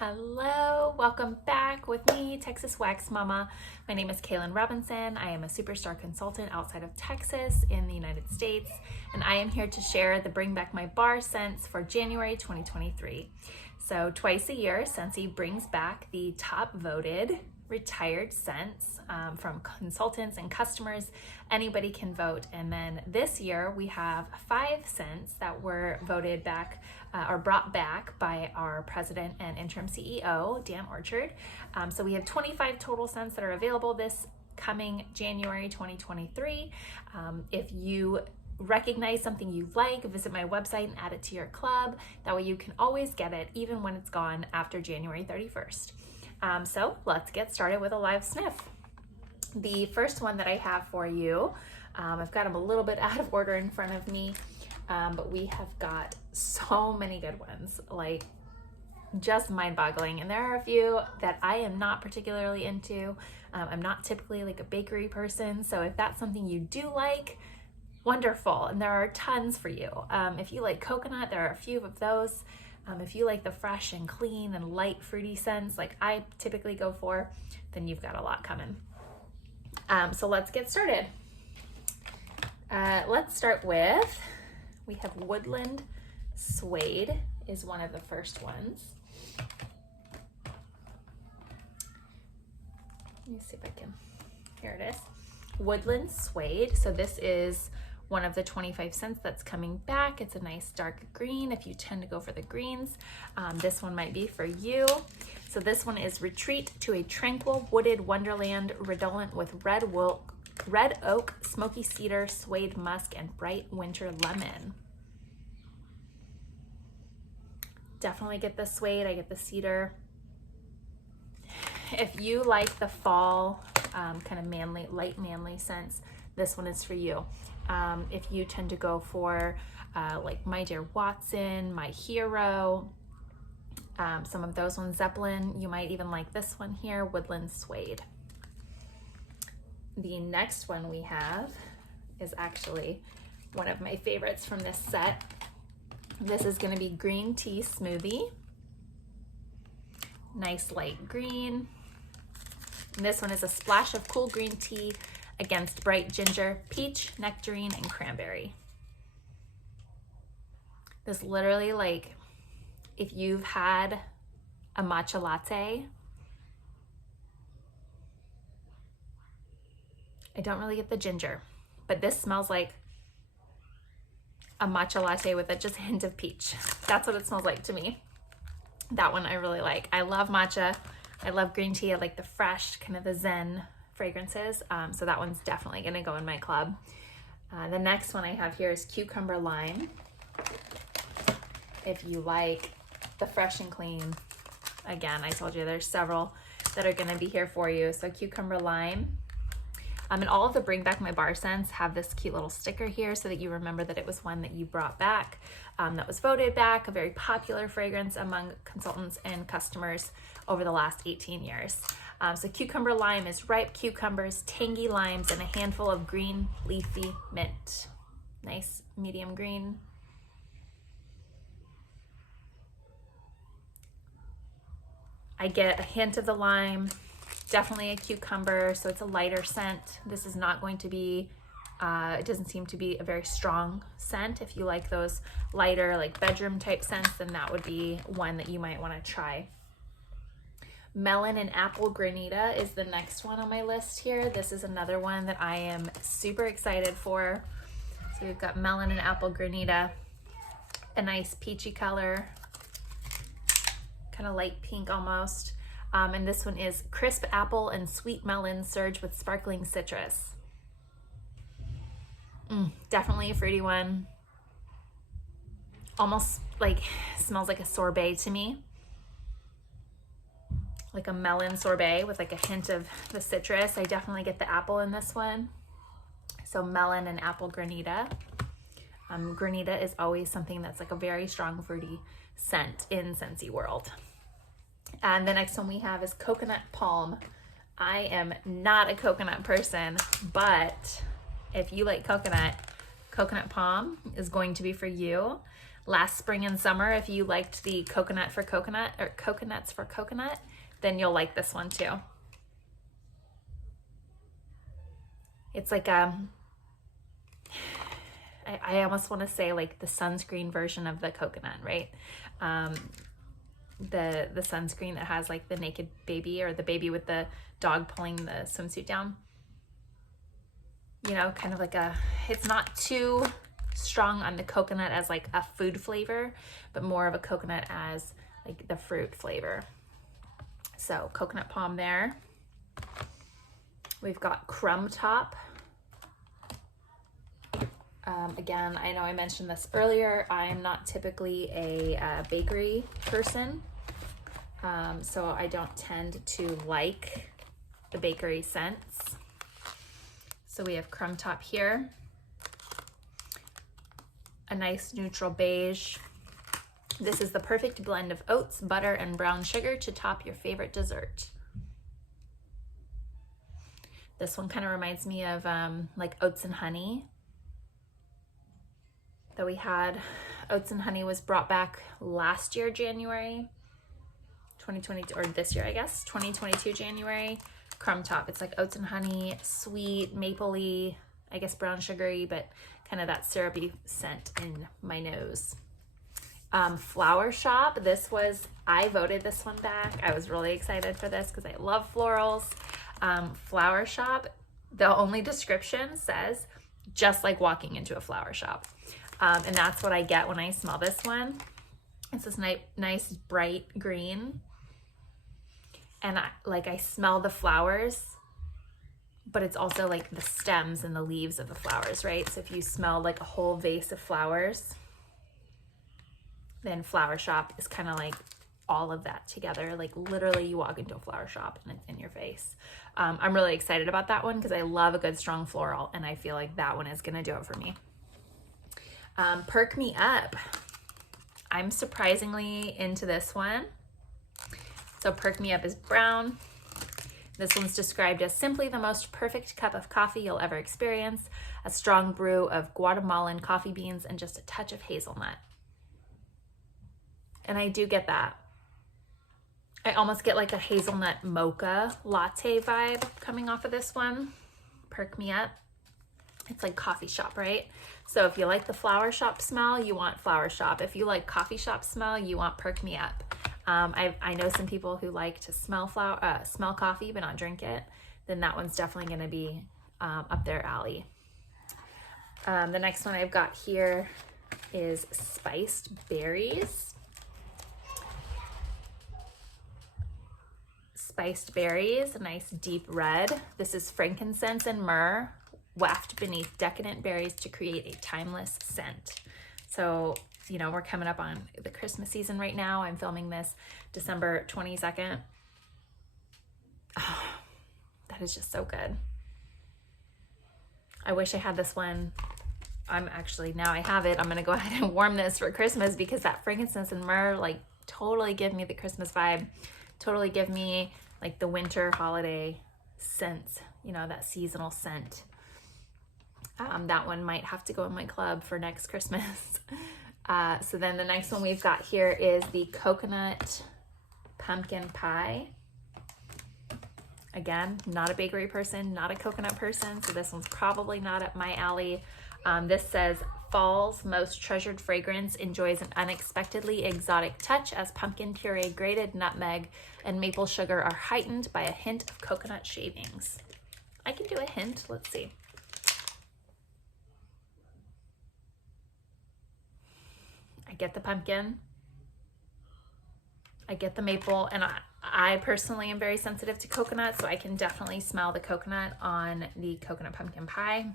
Hello, welcome back with me, Texas Wax Mama. My name is Kaylin Robinson. I am a superstar consultant outside of Texas in the United States, and I am here to share the Bring Back My Bar scents for January 2023. So twice a year, Scentsy brings back the top voted retired scents from consultants and customers. Anybody can vote. And then this year we have 5 scents that were voted back or brought back by our president and interim CEO, Dan Orchard. So we have 25 total scents that are available this coming January 2023. If you recognize something you like, visit my website and add it to your club. That way you can always get it even when it's gone after January 31st. So let's get started with a live sniff. The first one that I have for you, I've got them a little bit out of order in front of me, but we have got so many good ones, like just mind-boggling. And there are a few that I am not particularly into. I'm not typically like a bakery person, so if that's something you do like, wonderful. And there are tons for you. If you like coconut, there are a few of those. If you like the fresh and clean and light fruity scents like I typically go for, then you've got a lot coming. So let's get started. Let's start with, we have Woodland Suede is one of the first ones. Let me see if I can, here it is. Woodland Suede, so this is one of the 25 scents that's coming back. It's a nice dark green if you tend to go for the greens. This one might be for you. So this one is Retreat to a Tranquil Wooded Wonderland, redolent with red oak, smoky cedar, suede musk, and bright winter lemon. Definitely get the suede, I get the cedar. If you like the fall kind of manly, light manly scents, this one is for you. If you tend to go for like My Dear Watson, My Hero, some of those ones, Zeppelin, you might even like this one here, Woodland Suede. The next one we have is actually one of my favorites from this set. This is going to be Green Tea Smoothie. Nice light green. And this one is a splash of cool green tea against bright ginger, peach, nectarine, and cranberry. This literally, like, if you've had a matcha latte, I don't really get the ginger, but this smells like a matcha latte with just a hint of peach. That's what it smells like to me. That one I really like. I love matcha. I love green tea. I like the fresh, kind of the zen fragrances. So that one's definitely gonna go in my club. The next one I have here is Cucumber Lime. If you like the fresh and clean, again, I told you there's several that are gonna be here for you. So Cucumber Lime. And all of the Bring Back My Bar scents have this cute little sticker here so that you remember that it was one that you brought back, that was voted back, a very popular fragrance among consultants and customers over the last 18 years. So Cucumber Lime is ripe cucumbers, tangy limes, and a handful of green leafy mint. Nice medium green. I get a hint of the lime, definitely a cucumber, so it's a lighter scent. This is not going to be, it doesn't seem to be a very strong scent. If you like those lighter, like bedroom type scents, then that would be one that you might want to try. Melon and Apple Granita is the next one on my list here. This is another one that I am super excited for. So we've got Melon and Apple Granita, a nice peachy color, kind of light pink almost. And this one is Crisp Apple and Sweet Melon Surge with Sparkling Citrus. Definitely a fruity one. Almost like, smells like a sorbet to me. Like a melon sorbet with like a hint of the citrus. I definitely get the apple in this one. So Melon and Apple Granita. Granita is always something that's like a very strong fruity scent in Scentsy world. And the next one we have is Coconut Palm. I am not a coconut person, but if you like coconut, Coconut Palm is going to be for you. last spring and summer, if you liked the coconut for coconut or coconuts for coconut, then you'll like this one too. It's like I almost want to say like the sunscreen version of the coconut, right? The sunscreen that has like the naked baby or the baby with the dog pulling the swimsuit down. You know, kind of like it's not too strong on the coconut as like a food flavor, but more of a coconut as like the fruit flavor. So coconut palm there. We've got crumb top. Again, I know I mentioned this earlier. I am not typically a bakery person, so I don't tend to like the bakery scents. So we have crumb top here. A nice neutral beige. This is the perfect blend of oats, butter, and brown sugar to top your favorite dessert. This one kind of reminds me of like oats and honey that we had. Oats and honey was brought back last year, January 2022, or this year, I guess, 2022 January. Crumb top. It's like oats and honey, sweet, mapley, I guess brown sugary, but kind of that syrupy scent in my nose. Flower Shop. I voted this one back. I was really excited for this because I love florals. Flower Shop, the only description says just like walking into a flower shop. And that's what I get when I smell this one. It's this nice bright green. And I smell the flowers, but it's also like the stems and the leaves of the flowers, right? So if you smell like a whole vase of flowers, then Flower Shop is kind of like all of that together. Like literally you walk into a flower shop and it's in your face. I'm really excited about that one because I love a good strong floral, and I feel like that one is gonna do it for me. Perk Me Up. I'm surprisingly into this one. So Perk Me Up is brown. This one's described as simply the most perfect cup of coffee you'll ever experience. A strong brew of Guatemalan coffee beans and just a touch of hazelnut. And I do get that. I almost get like a hazelnut mocha latte vibe coming off of this one. Perk Me Up. It's like coffee shop, right? So if you like the flower shop smell, you want Flower Shop. If you like coffee shop smell, you want Perk Me Up. I know some people who like to smell coffee but not drink it. Then that one's definitely going to be up their alley. The next one I've got here is Spiced Berries. Spiced Berries, a nice deep red. This is frankincense and myrrh wafted beneath decadent berries to create a timeless scent. So, you know, we're coming up on the Christmas season right now. I'm filming this December 22nd. Oh, that is just so good. I wish I had this one. Now I have it. I'm gonna go ahead and warm this for Christmas because that frankincense and myrrh like totally give me the Christmas vibe. Totally give me like the winter holiday scent, you know, that seasonal scent. That one might have to go in my club for next Christmas. So then the next one we've got here is the coconut pumpkin pie. Again, not a bakery person, not a coconut person, so this one's probably not up my alley. This says, fall's most treasured fragrance enjoys an unexpectedly exotic touch as pumpkin puree, grated nutmeg, and maple sugar are heightened by a hint of coconut shavings. I can do a hint, let's see. I get the pumpkin, I get the maple, and I personally am very sensitive to coconut, so I can definitely smell the coconut on the coconut pumpkin pie.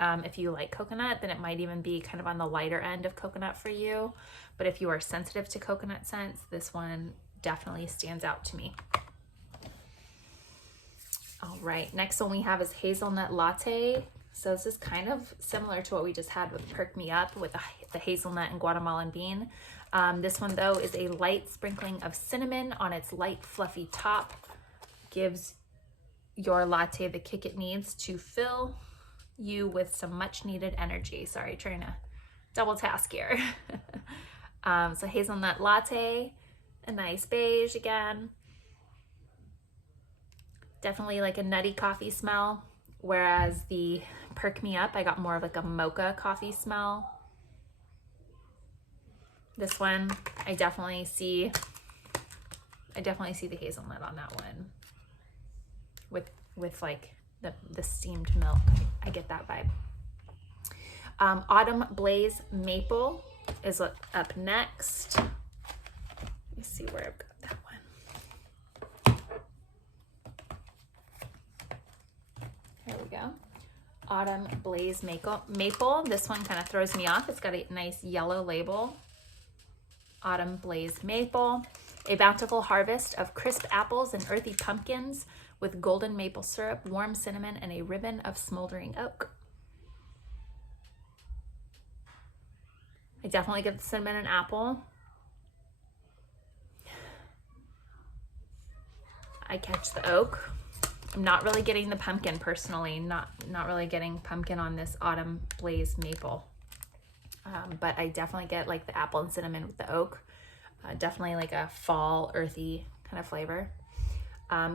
If you like coconut, then it might even be kind of on the lighter end of coconut for you. But if you are sensitive to coconut scents, this one definitely stands out to me. All right, next one we have is hazelnut latte. So this is kind of similar to what we just had with Perk Me Up with the hazelnut and Guatemalan bean. This one though is a light sprinkling of cinnamon on its light fluffy top. Gives your latte the kick it needs to fill you with some much needed energy. Sorry, trying to double task here. So hazelnut latte, a nice beige again. Definitely like a nutty coffee smell, whereas the Perk Me Up, I got more of like a mocha coffee smell. This one, I definitely see the hazelnut on that one. With like the steamed milk, I get that vibe. Autumn Blaze Maple is up next. Let me see where I've got that one. There we go. Autumn Blaze Maple. This one kind of throws me off. It's got a nice yellow label. Autumn Blaze Maple. A bountiful harvest of crisp apples and earthy pumpkins with golden maple syrup, warm cinnamon, and a ribbon of smoldering oak. I definitely get the cinnamon and apple. I catch the oak. I'm not really getting the pumpkin personally. Not really getting pumpkin on this Autumn Blaze Maple. But I definitely get like the apple and cinnamon with the oak. Definitely like a fall earthy kind of flavor.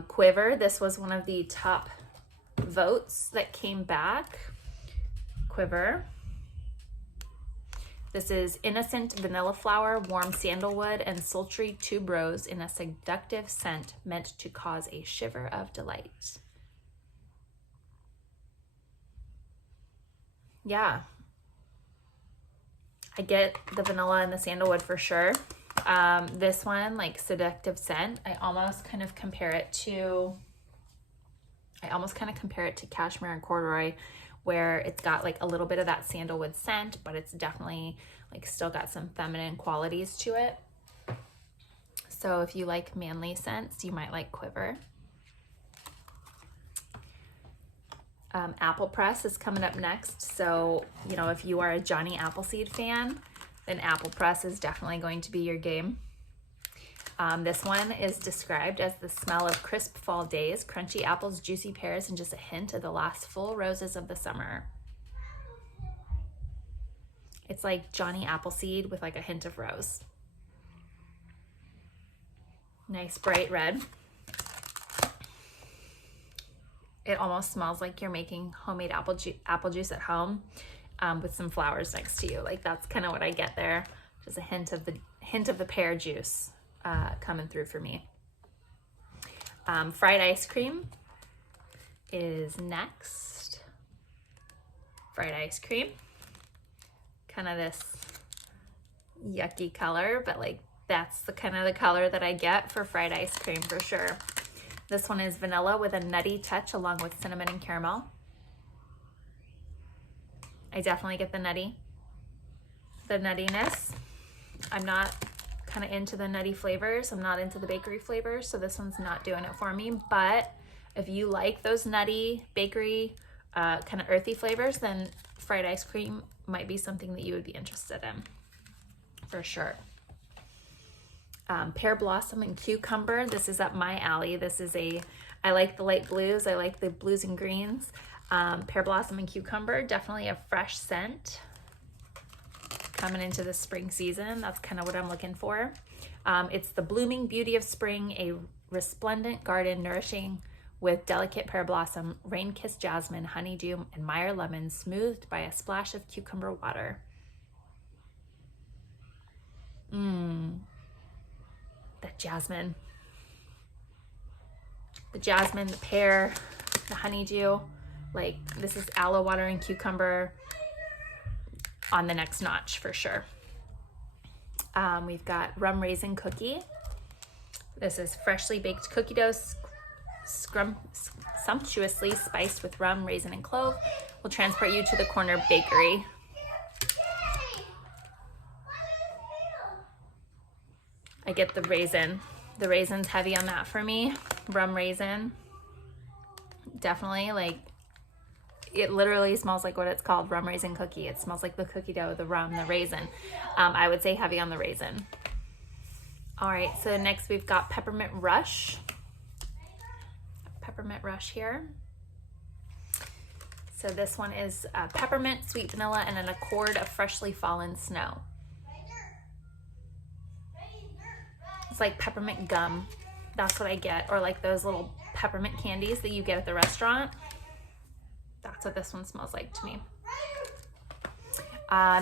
Quiver, this was one of the top votes that came back. Quiver. This is innocent vanilla flower, warm sandalwood, and sultry tuberose in a seductive scent meant to cause a shiver of delight. Yeah. I get the vanilla and the sandalwood for sure. This one, like seductive scent, I almost kind of compare it to cashmere and corduroy, where it's got like a little bit of that sandalwood scent, but it's definitely like still got some feminine qualities to it. So if you like manly scents, you might like Quiver. Apple Press is coming up next. So, you know, if you are a Johnny Appleseed fan, then Apple Press is definitely going to be your game. This one is described as the smell of crisp fall days, crunchy apples, juicy pears, and just a hint of the last full roses of the summer. It's like Johnny Appleseed with like a hint of rose. Nice bright red. It almost smells like you're making homemade apple juice at home with some flowers next to you. Like that's kind of what I get there. Just a hint of the pear juice coming through for me. Fried ice cream is next. Fried ice cream. Kind of this yucky color, but like that's the kind of the color that I get for fried ice cream for sure. This one is vanilla with a nutty touch along with cinnamon and caramel. I definitely get the nuttiness. I'm not kind of into the nutty flavors. I'm not into the bakery flavors, so this one's not doing it for me. But if you like those nutty bakery kind of earthy flavors, then fried ice cream might be something that you would be interested in for sure. Pear Blossom and Cucumber. This is up my alley. I like the light blues. I like the blues and greens. Pear Blossom and Cucumber, definitely a fresh scent coming into the spring season. That's kind of what I'm looking for. It's the blooming beauty of spring, a resplendent garden nourishing with delicate pear blossom, rain-kissed jasmine, honeydew, and Meyer lemon, smoothed by a splash of cucumber water. The jasmine, the pear, the honeydew, like this is aloe water and cucumber on the next notch for sure. We've got rum raisin cookie. This is freshly baked cookie dough, sumptuously spiced with rum, raisin, and clove. Will transport you to the corner bakery. I get the raisin. The raisin's heavy on that for me. Rum raisin. Definitely, like, it literally smells like what it's called, rum raisin cookie. It smells like the cookie dough, the rum, the raisin. I would say heavy on the raisin. All right, so next we've got Peppermint Rush. Peppermint Rush here. So this one is peppermint, sweet vanilla, and an accord of freshly fallen snow. It's like peppermint gum. That's what I get. Or like those little peppermint candies that you get at the restaurant. That's what this one smells like to me.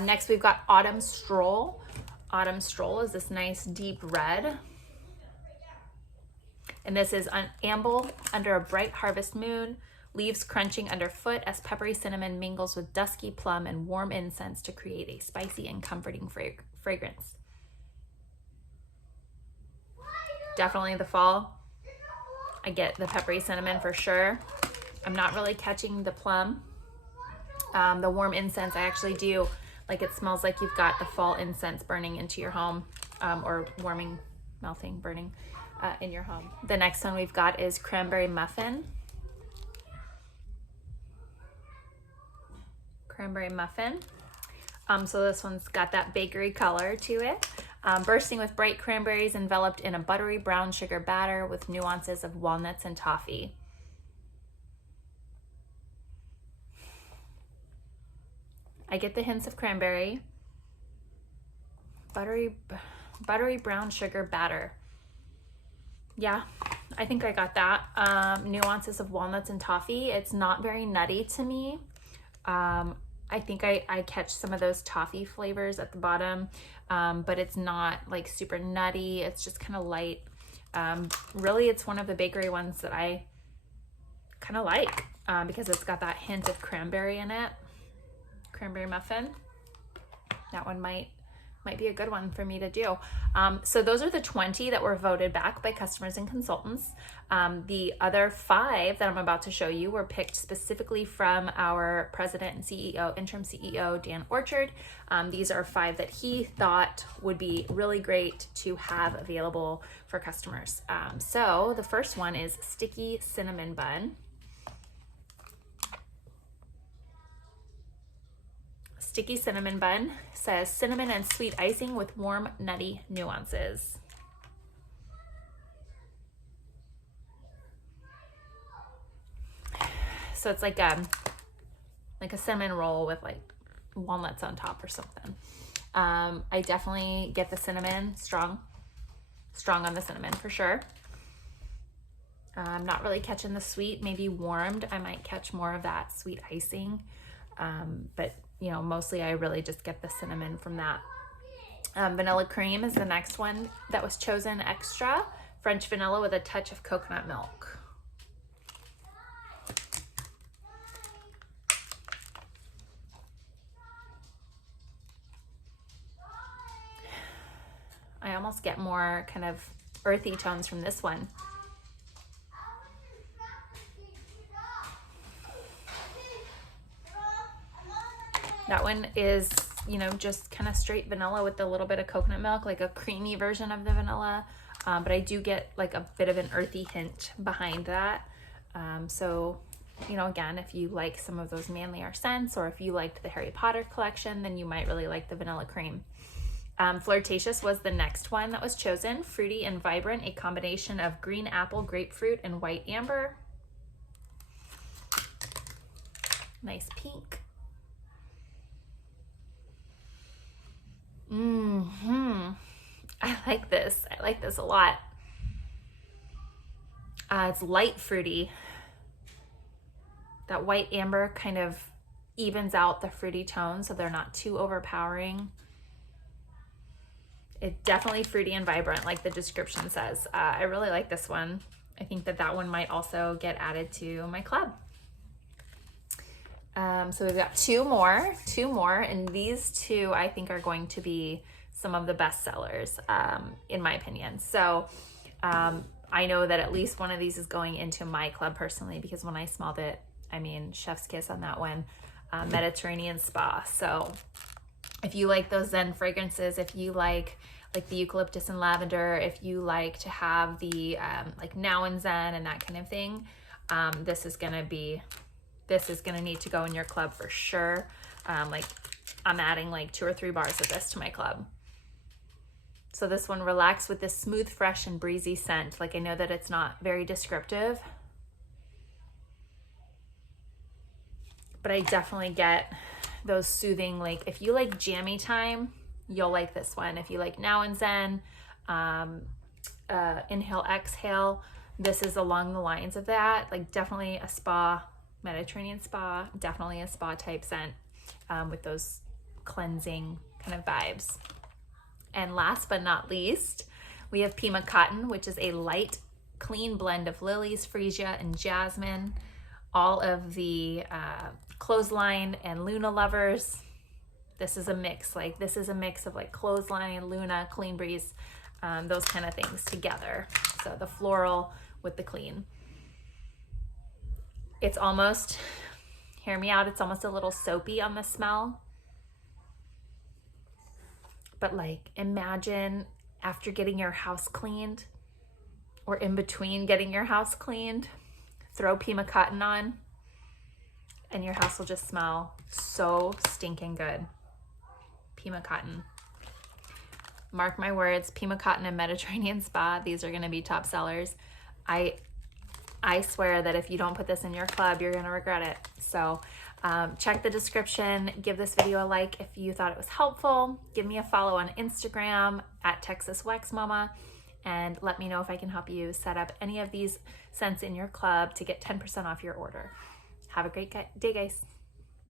Next we've got Autumn Stroll. Autumn Stroll is this nice deep red. And this is an amble under a bright harvest moon, leaves crunching underfoot as peppery cinnamon mingles with dusky plum and warm incense to create a spicy and comforting fragrance. Definitely the fall. I get the peppery cinnamon for sure. I'm not really catching the plum. The warm incense, I actually do. Like it smells like you've got the fall incense burning into your home, or warming, melting, burning in your home. The next one we've got is Cranberry Muffin. Cranberry Muffin. So this one's got that bakery color to it. Bursting with bright cranberries enveloped in a buttery brown sugar batter with nuances of walnuts and toffee. I get the hints of cranberry. Buttery brown sugar batter. Yeah, I think I got that. Nuances of walnuts and toffee. It's not very nutty to me. I think I catch some of those toffee flavors at the bottom, but it's not like super nutty. It's just kind of light. Really, it's one of the bakery ones that I kind of like because it's got that hint of cranberry in it. Cranberry muffin. That one might be a good one for me to do. So those are the 20 that were voted back by customers and consultants. The other 5 that I'm about to show you were picked specifically from our president and CEO, interim CEO, Dan Orchard. These are 5 that he thought would be really great to have available for customers. So the first one is Sticky Cinnamon Bun. Sticky Cinnamon Bun says cinnamon and sweet icing with warm, nutty nuances. So it's like a cinnamon roll with like walnuts on top or something. I definitely get the cinnamon, strong on the cinnamon for sure. I'm not really catching the sweet, maybe warmed. I might catch more of that sweet icing, but you know, mostly I really just get the cinnamon from that. Vanilla cream is the next one that was chosen extra. French vanilla with a touch of coconut milk. I almost get more kind of earthy tones from this one. That one is, you know, just kind of straight vanilla with a little bit of coconut milk, like a creamy version of the vanilla. But I do get like a bit of an earthy hint behind that. So, you know, again, if you like some of those manlier scents, or if you liked the Harry Potter collection, then you might really like the vanilla cream. Flirtatious was the next one that was chosen. Fruity and vibrant, a combination of green apple, grapefruit, and white amber. Nice pink. I like this. I like this a lot. It's light fruity. That white amber kind of evens out the fruity tone so they're not too overpowering. It's definitely fruity and vibrant, like the description says. I really like this one. I think that one might also get added to my club. So we've got two more, and these 2 I think are going to be some of the best sellers, in my opinion. So I know that at least one of these is going into my club personally, because when I smelled it, I mean, chef's kiss on that one, Mediterranean Spa. So if you like those Zen fragrances, if you like the eucalyptus and lavender, if you like to have the like Now and Zen and that kind of thing, this is gonna need to go in your club for sure. Like I'm adding like 2 or 3 bars of this to my club. So this one, relax with this smooth, fresh, and breezy scent. Like I know that it's not very descriptive, but I definitely get those soothing, like if you like jammy time, you'll like this one. If you like Now and Zen, inhale, exhale, this is along the lines of that. Like definitely a spa, Mediterranean spa, definitely a spa type scent with those cleansing kind of vibes. And last but not least, we have Pima Cotton, which is a light, clean blend of lilies, freesia, and jasmine. All of the clothesline and Luna lovers, this is a mix. Like this is a mix of like clothesline, Luna, clean breeze, those kind of things together. So the floral with the clean. It's almost, hear me out, it's almost a little soapy on the smell. But like imagine after getting your house cleaned or in between getting your house cleaned, throw Pima Cotton on and your house will just smell so stinking good. Pima Cotton. Mark my words, Pima Cotton and Mediterranean Spa, these are gonna be top sellers. I swear that if you don't put this in your club, you're gonna regret it. So check the description, give this video a like if you thought it was helpful, give me a follow on Instagram at Texas Wax Mama, and let me know if I can help you set up any of these scents in your club to get 10% off your order. Have a great day, guys.